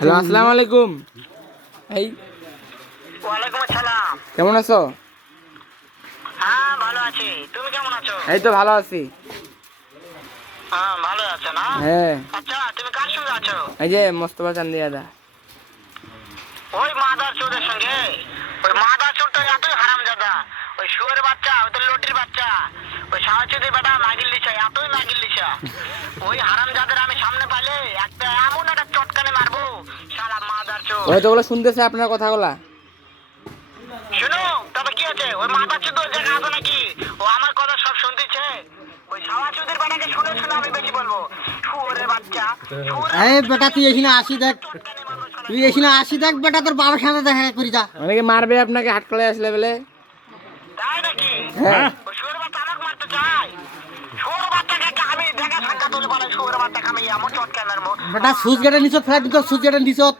Hello, আসসালামু আলাইকুম। এই ওয়ালাইকুম আসসালাম। কেমন আছো? হ্যাঁ ভালো আছি, তুমি কেমন আছো? এই তো ভালো আছি। হ্যাঁ ভালো আছো না? হ্যাঁ, আচ্ছা তুমি কার সঙ্গে আছো? এই যে মোস্তফা চান্দি দাদা। ওই মাদার চোরের সঙ্গে? ওই মাদার চোরটা এতই হারামজাদা, ওই শুয়োর বাচ্চা, ওই তো লটির বাচ্চা, ওই সাহায্যদের বেটা মাগিল লিসা, এতই মাগিল লিসা। ওই হারামজাদের আমি সামনে পাইলে একটা এমন একটা চটকানে মারবো, শালা মাদার চোর। ওই তো ওগুলো শুনতেছে আপনার কথাগুলা। শুনো তবে কি আছে, ওই মাদার চোর ওই জায়গায় আছে নাকি? ও আমার কথা সব শুনতেছে। ওই সাহায্যদের বেটাকে শুনে শুনে আমি বেশি বলবো, শুয়োরের বাচ্চা। এই বেটা তুই এখানে আসি দেখ, তুই এখানে আসি দেখ বেটা, তোর বাবার সাথে দেখা করি যা। অনেকে মারবে আপনাকে হাট করে আসলে বলে। তাই নাকি? হ্যাঁ, ওই শুয়োর বাচ্চা আমাকে মারতে চায়? শুয়োর বাচ্চাকে আমি দেখা সাক্ষাৎ হলে বলে শুয়োর বাচ্চাকে আমি এমন চটকায় মারবো। বেটা সুচ গেটে নিচত ফেলা দিত, সুচ গেটে নিচত।